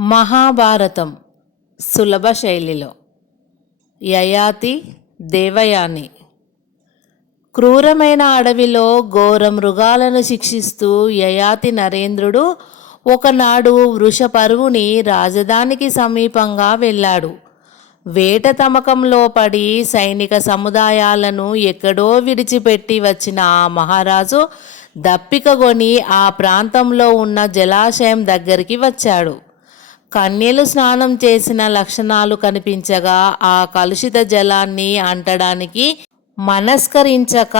మహాభారతం సులభ శైలిలో. యయాతి దేవయాని. క్రూరమైన అడవిలో ఘోర మృగాలను శిక్షిస్తూ యయాతి నరేంద్రుడు ఒకనాడు వృషపరువుని రాజధానికి సమీపంగా వెళ్ళాడు. వేట తమకంలో పడి సైనిక సముదాయాలను ఎక్కడో విడిచిపెట్టి వచ్చిన ఆ మహారాజు దప్పికగొని ఆ ప్రాంతంలో ఉన్న జలాశయం దగ్గరికి వచ్చాడు. కన్యలు స్నానం చేసిన లక్షణాలు కనిపించగా ఆ కలుషిత జలాన్ని అంటడానికి మనస్కరించక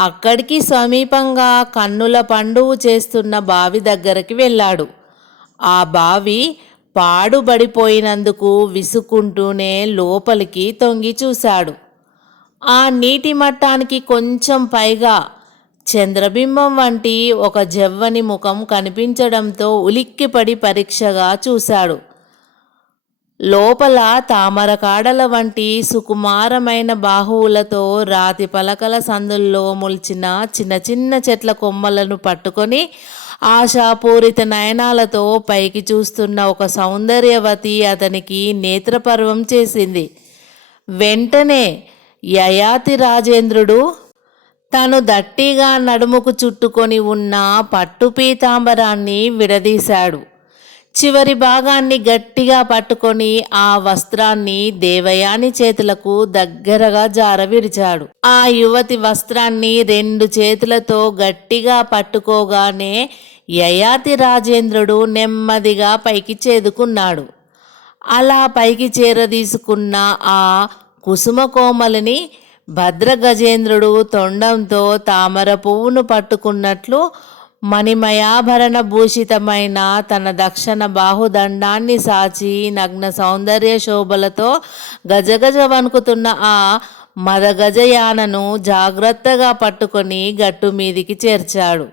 అక్కడికి సమీపంగా కన్నుల పండువు చేస్తున్న బావి దగ్గరికి వెళ్ళాడు. ఆ బావి పాడుబడిపోయినందుకు విసుక్కుంటూనే లోపలికి తొంగి చూశాడు. ఆ నీటి మట్టానికి కొంచెం పైగా చంద్రబింబం వంటి ఒక జవ్వని ముఖం కనిపించడంతో ఉలిక్కిపడి పరీక్షగా చూశాడు. లోపల తామర కాడల వంటి సుకుమారమైన బాహువులతో రాతి పలకల సందుల్లో మొలిచిన చిన్న చిన్న చెట్ల కొమ్మలను పట్టుకొని ఆశాపూరిత నయనాలతో పైకి చూస్తున్న ఒక సౌందర్యవతి అతనికి నేత్రపర్వం చేసింది. వెంటనే యయాతి రాజేంద్రుడు తను దట్టిగా నడుముకు చుట్టుకొని ఉన్న పట్టు పీతాంబరాన్ని విడదీశాడు. చివరి భాగాన్ని గట్టిగా పట్టుకొని ఆ వస్త్రాన్ని దేవయాని చేతులకు దగ్గరగా జారవిరిచాడు ఆ యువతి వస్త్రాన్ని రెండు చేతులతో గట్టిగా పట్టుకోగానే యయాతి రాజేంద్రుడు నెమ్మదిగా పైకి చేదుకున్నాడు. అలా పైకి చేరదీసుకున్న ఆ కుసుమ కోమలిని భద్రగజేంద్రుడు తొండంతో తామర పువ్వును పట్టుకున్నట్లు మణిమయాభరణ భూషితమైన తన దక్షిణ బాహుదండాన్ని సాచి నగ్న సౌందర్య శోభలతో గజగజ వణుకుతున్న ఆ మదగజయానను జాగ్రత్తగా పట్టుకొని గట్టు మీదికి చేర్చాడు.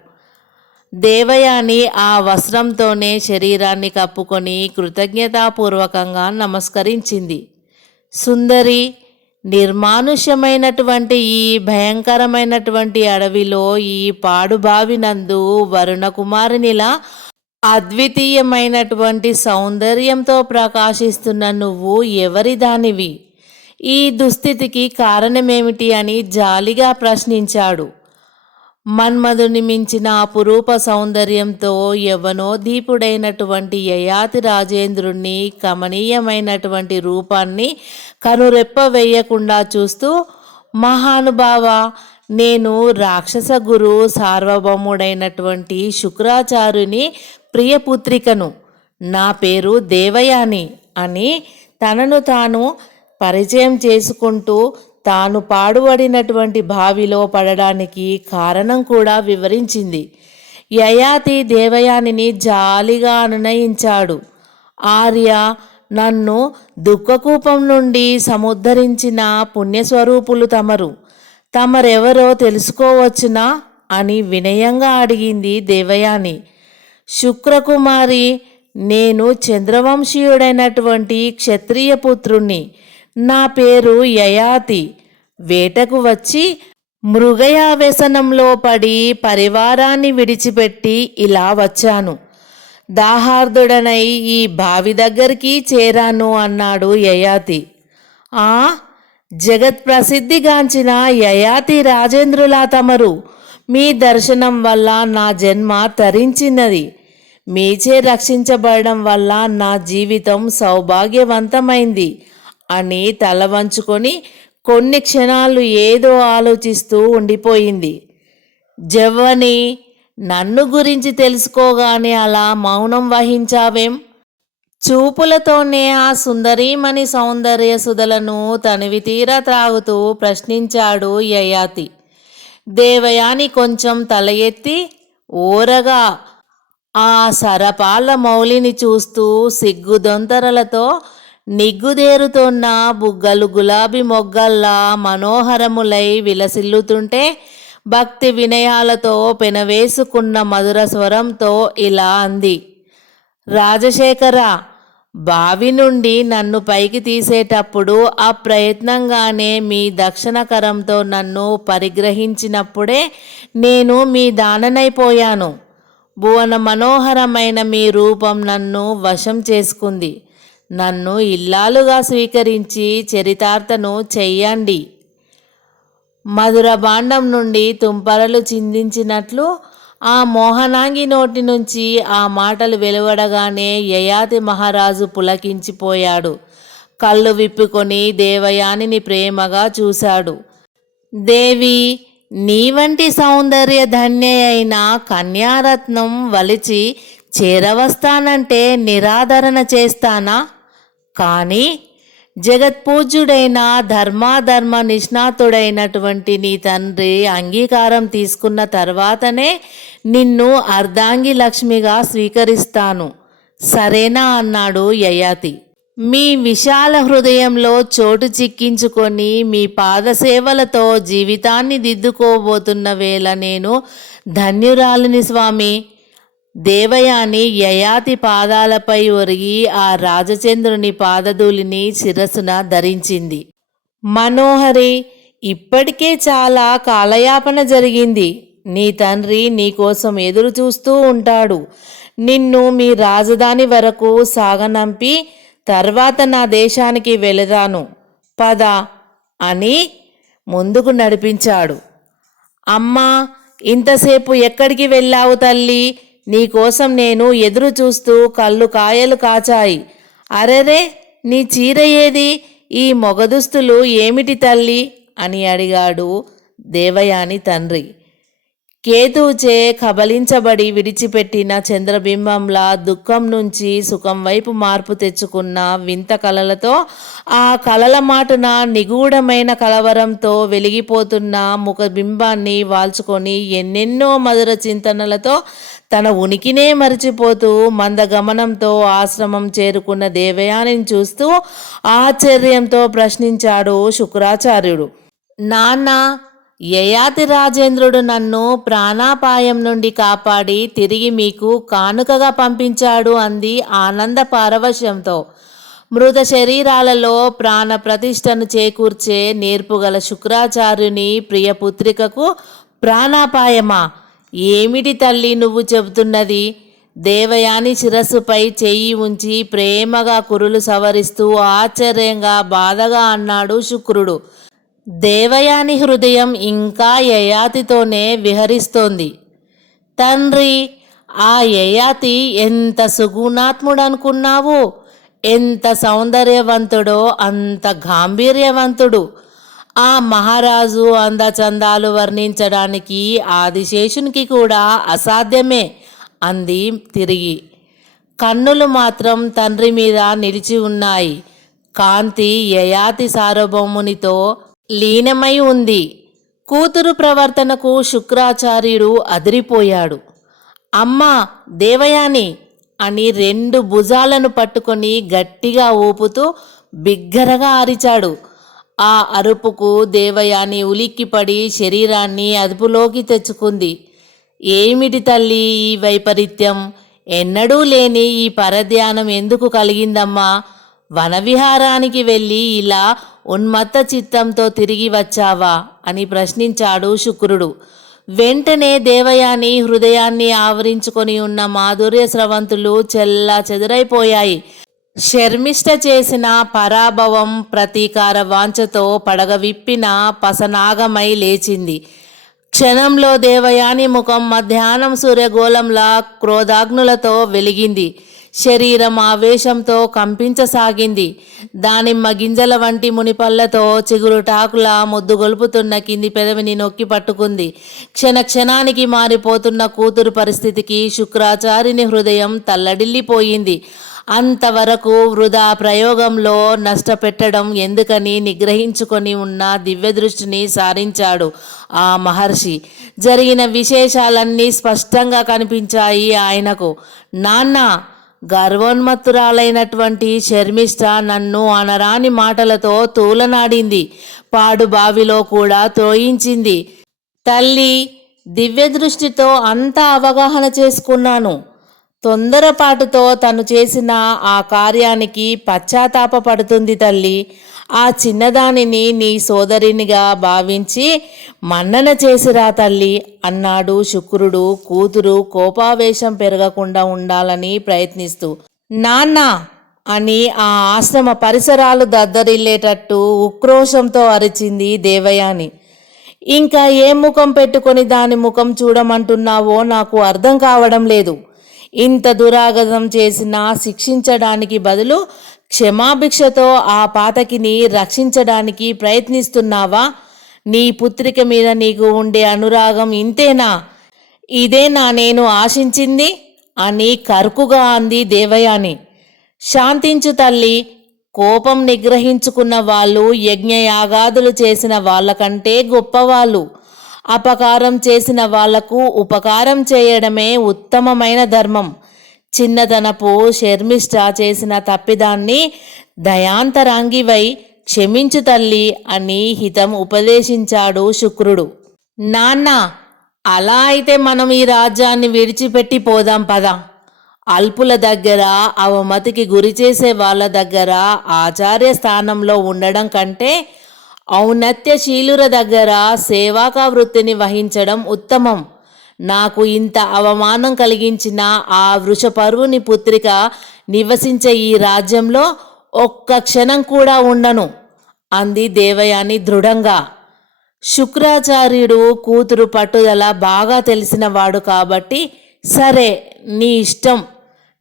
దేవయాని ఆ వస్త్రంతోనే శరీరాన్ని కప్పుకొని కృతజ్ఞతాపూర్వకంగా నమస్కరించింది. సుందరి నిర్మానుష్యమైనటువంటి ఈ భయంకరమైనటువంటి అడవిలో ఈ పాడుబావినందు వరుణకుమారినిలా అద్వితీయమైనటువంటి సౌందర్యంతో ప్రకాశిస్తున్న నువ్వు ఎవరి దానివి? ఈ దుస్థితికి కారణమేమిటి అని జాలిగా ప్రశ్నించాడు. మన్మధుని మించిన అపురూప సౌందర్యంతో యవనోదీపుడైనటువంటి యయాతి రాజేంద్రుణ్ణి కమనీయమైనటువంటి రూపాన్ని కనురెప్ప వేయకుండా చూస్తూ మహానుభావ నేను రాక్షస గురు సార్వభౌముడైనటువంటి శుక్రాచార్యుని ప్రియపుత్రికను. నా పేరు దేవయాని అని తనను తాను పరిచయం చేసుకుంటూ తాను పాడుబడినటువంటి బావిలో పడడానికి కారణం కూడా వివరించింది. యయాతి దేవయానిని జాలిగా అనునయించాడు. ఆర్య నన్ను దుఃఖకూపం నుండి సముద్ధరించిన పుణ్యస్వరూపులు తమరు. తమరెవరో తెలుసుకోవచ్చునా? అని వినయంగా అడిగింది దేవయాని. శుక్రకుమారి నేను చంద్రవంశీయుడైనటువంటి క్షత్రియ పుత్రుణ్ణి. నా పేరు యయాతి. వేటకు వచ్చి మృగయావ్యసనంలో పడి పరివారాన్ని విడిచిపెట్టి ఇలా వచ్చాను. దాహార్దుడనై ఈ బావి దగ్గరికి చేరాను అన్నాడు యయాతి. ఆ జగత్ ప్రసిద్ధిగాంచిన యయాతి రాజేంద్రులా తమరు. మీ దర్శనం వల్ల నా జన్మ తరించినది. మీచే రక్షించబడడం వల్ల నా జీవితం సౌభాగ్యవంతమైంది అని తల వంచుకొని కొన్ని క్షణాలు ఏదో ఆలోచిస్తూ ఉండిపోయింది. జవ్వని నన్ను గురించి తెలుసుకోగానే అలా మౌనం వహించావేం? చూపులతోనే ఆ సుందరీమణి సౌందర్య సుధలను తనివి తీరా త్రాగుతూ ప్రశ్నించాడు యయాతి. దేవయాని కొంచెం తల ఎత్తి ఓరగా ఆ సరపాల మౌలిని చూస్తూ సిగ్గుదొంతరలతో నిగ్గుదేరుతోన్న బుగ్గలు గులాబీ మొగ్గల్లా మనోహరములై విలసిల్లుతుంటే భక్తి వినయాలతో పెనవేసుకున్న మధుర స్వరంతో ఇలా అంది. రాజశేఖర బావి నుండి నన్ను పైకి తీసేటప్పుడు ఆ ప్రయత్నంగానే మీ దక్షిణకరంతో నన్ను పరిగ్రహించినప్పుడే నేను మీ దాననైపోయాను. భువన మనోహరమైన మీ రూపం నన్ను వశం చేసుకుంది. నన్ను ఇల్లాలుగా స్వీకరించి చరితార్థను చెయ్యండి. మధుర భాండం నుండి తుంపరలు చిందించినట్లు ఆ మోహనాంగి నోటి నుంచి ఆ మాటలు వెలువడగానే యయాతి మహారాజు పులకించిపోయాడు. కళ్ళు విప్పుకొని దేవయానిని ప్రేమగా చూశాడు. దేవి నీ వంటి సౌందర్య ధన్య అయిన కన్యారత్నం వలిచి చేరవస్తానంటే నిరాదరణ చేస్తానా? కానీ జగత్పూజ్యుడైన ధర్మాధర్మ నిష్ణాతుడైనటువంటి నీ తండ్రి అంగీకారం తీసుకున్న తర్వాతనే నిన్ను అర్ధాంగి లక్ష్మిగా స్వీకరిస్తాను. సరేనా అన్నాడు యయాతి. మీ విశాల హృదయంలో చోటు చిక్కించుకొని మీ పాదసేవలతో జీవితాన్ని దిద్దుకోబోతున్న వేళ నేను ధన్యురాలిని స్వామి. దేవయాని యయాతి పాదాలపై ఒరిగి ఆ రాజచంద్రుని పాదధూళిని శిరస్సున ధరించింది. మనోహరి ఇప్పటికే చాలా కాలయాపన జరిగింది. నీ తండ్రి నీకోసం ఎదురు చూస్తూ ఉంటాడు. నిన్ను మీ రాజధాని వరకు సాగనంపి తర్వాత నా దేశానికి వెళదాను పద అని ముందుకు నడిపించాడు. అమ్మా ఇంతసేపు ఎక్కడికి వెళ్ళావు తల్లి? నీకోసం నేను ఎదురు చూస్తూ కళ్ళు కాయలు కాచాయి. అరెరే నీ చీర ఏది? ఈ మొగదుస్తులు ఏమిటి తల్లి? అని అడిగాడు దేవయాని తండ్రి. కేతుచే కబలించబడి విడిచిపెట్టిన చంద్రబింబంలా దుఃఖం నుంచి సుఖం వైపు మార్పు తెచ్చుకున్న వింత కలలతో ఆ కలల మాటున నిగూఢమైన కలవరంతో వెలిగిపోతున్న ముఖబింబాన్ని వాల్చుకొని ఎన్నెన్నో మధుర చింతనలతో తన ఉనికినే మరిచిపోతూ మందగమనంతో ఆశ్రమం చేరుకున్న దేవయానిని చూస్తూ ఆశ్చర్యంతో ప్రశ్నించాడు శుక్రాచార్యుడు. నాన్న యయాతి రాజేంద్రుడు నన్ను ప్రాణాపాయం నుండి కాపాడి తిరిగి మీకు కానుకగా పంపించాడు అంది ఆనంద పారవశ్యంతో. మృత శరీరాలలో ప్రాణ ప్రతిష్టను చేకూర్చే నేర్పుగల శుక్రాచార్యుని ప్రియపుత్రికకు ప్రాణాపాయమా? ఏమిటి తల్లి నువ్వు చెబుతున్నది? దేవయాని శిరస్సుపై చెయ్యి ఉంచి ప్రేమగా కురులు సవరిస్తూ ఆశ్చర్యంగా బాధగా అన్నాడు శుక్రుడు. దేవయాని హృదయం ఇంకా యయాతితోనే విహరిస్తోంది. తండ్రి ఆ యయాతి ఎంత సుగుణాత్ముడనుకున్నావు? ఎంత సౌందర్యవంతుడో అంత గాంభీర్యవంతుడు. ఆ మహారాజు అందచందాలు వర్ణించడానికి ఆదిశేషునికి కూడా అసాధ్యమే అంది తిరిగి. కన్నులు మాత్రం తండ్రి మీద నిలిచి ఉన్నాయి. కాంతి యయాతి సార్వభౌమునితో లీనమై ఉంది. కూతురు ప్రవర్తనకు శుక్రాచార్యుడు అదిరిపోయాడు. అమ్మా దేవయాని! అని రెండు భుజాలను పట్టుకొని గట్టిగా ఊపుతూ బిగ్గరగా అరిచాడు. ఆ అరుపుకు దేవయాని ఉలిక్కిపడి శరీరాన్ని అదుపులోకి తెచ్చుకుంది. ఏమిటి తల్లి ఈ వైపరీత్యం? ఎన్నడూ లేని ఈ పరధ్యానం ఎందుకు కలిగిందమ్మా? వనవిహారానికి వెళ్ళి ఇలా ఉన్మత్త చిత్తంతో తిరిగి వచ్చావా? అని ప్రశ్నించాడు శుక్రుడు. వెంటనే దేవయాని హృదయాన్ని ఆవరించుకొని ఉన్న మాధుర్య స్రవంతులు చెల్లా చెదురైపోయాయి. శర్మిష్ట చేసిన పరాభవం ప్రతీకార వాంఛతో పడగ విప్పిన పసనాగమై లేచింది. క్షణంలో దేవయాని ముఖం మధ్యాహ్నం సూర్యగోళంలా క్రోధాగ్నులతో వెలిగింది. శరీరం ఆవేశంతో కంపించసాగింది. దానిమ్మ గింజల వంటి మునిపళ్ళతో చిగురుటాకుల ముద్దు గొలుపుతున్న కింది పెదవిని నొక్కి పట్టుకుంది. క్షణ క్షణానికి మారిపోతున్న కూతురు పరిస్థితికి శుక్రాచారిని హృదయం తల్లడిల్లిపోయింది. అంతవరకు వృధా ప్రయోగంలో నష్టపెట్టడం ఎందుకని నిగ్రహించుకొని ఉన్న దివ్య దృష్టిని సారించాడు ఆ మహర్షి. జరిగిన విశేషాలన్నీ స్పష్టంగా కనిపించాయి ఆయనకు. నాన్న గర్వోన్మత్తురాలైనటువంటి శర్మిష్ట నన్ను అనరాని మాటలతో తూలనాడింది. పాడు బావిలో కూడా త్రోయించింది. తల్లి దివ్య దృష్టితో అంతా అవగాహన చేసుకున్నాను. తొందరపాటుతో తను చేసిన ఆ కార్యానికి పశ్చాత్తాపపడుతుంది తల్లి. ఆ చిన్నదానిని నీ సోదరినిగా భావించి మన్నన చేసిరా తల్లి అన్నాడు శుక్రుడు. కూతురు కోపావేశం పెరగకుండా ఉండాలని ప్రయత్నిస్తూ. నాన్న అని ఆ ఆశ్రమ పరిసరాలు దద్దరిల్లేటట్టు ఉక్రోషంతో అరిచింది దేవయాని. ఇంకా ఏం ముఖం పెట్టుకొని దాని ముఖం చూడమంటున్నావో నాకు అర్థం కావడం లేదు. ఇంత దురాగతం చేసినా శిక్షించడానికి బదులు క్షమాభిక్షతో ఆ పాతకిని రక్షించడానికి ప్రయత్నిస్తున్నావా? నీ పుత్రిక మీద నీకు ఉండే అనురాగం ఇంతేనా? ఇదేనా నేను ఆశించింది అని కరుకుగా అంది దేవయాని. శాంతించు తల్లి కోపం నిగ్రహించుకున్న వాళ్ళు యజ్ఞయాగాదులు చేసిన వాళ్ళకంటే గొప్పవాళ్ళు. అపకారం చేసిన వాళ్ళకు ఉపకారం చేయడమే ఉత్తమమైన ధర్మం. చిన్నదనపు శర్మిష్ట చేసిన తప్పిదాన్ని దయాంతరాంగివై క్షమించు తల్లి అని హితం ఉపదేశించాడు శుక్రుడు. నాన్న అలా అయితే మనం ఈ రాజ్యాన్ని విడిచిపెట్టి పోదాం పదా. అల్పుల దగ్గర అవమతికి గురి చేసే వాళ్ళ దగ్గర ఆచార్య స్థానంలో ఉండడం కంటే ఔన్నత్యశీలుర దగ్గర సేవాకా వృత్తిని వహించడం ఉత్తమం. నాకు ఇంత అవమానం కలిగించిన ఆ వృషపర్వుని పుత్రిక నివసించే ఈ రాజ్యంలో ఒక్క క్షణం కూడా ఉండను అంది దేవయాని దృఢంగా. శుక్రాచార్యుడు కూతురు పట్టుదల బాగా తెలిసినవాడు కాబట్టి సరే నీ ఇష్టం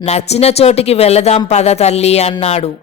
నచ్చిన చోటికి వెళదాం పద తల్లి అన్నాడు.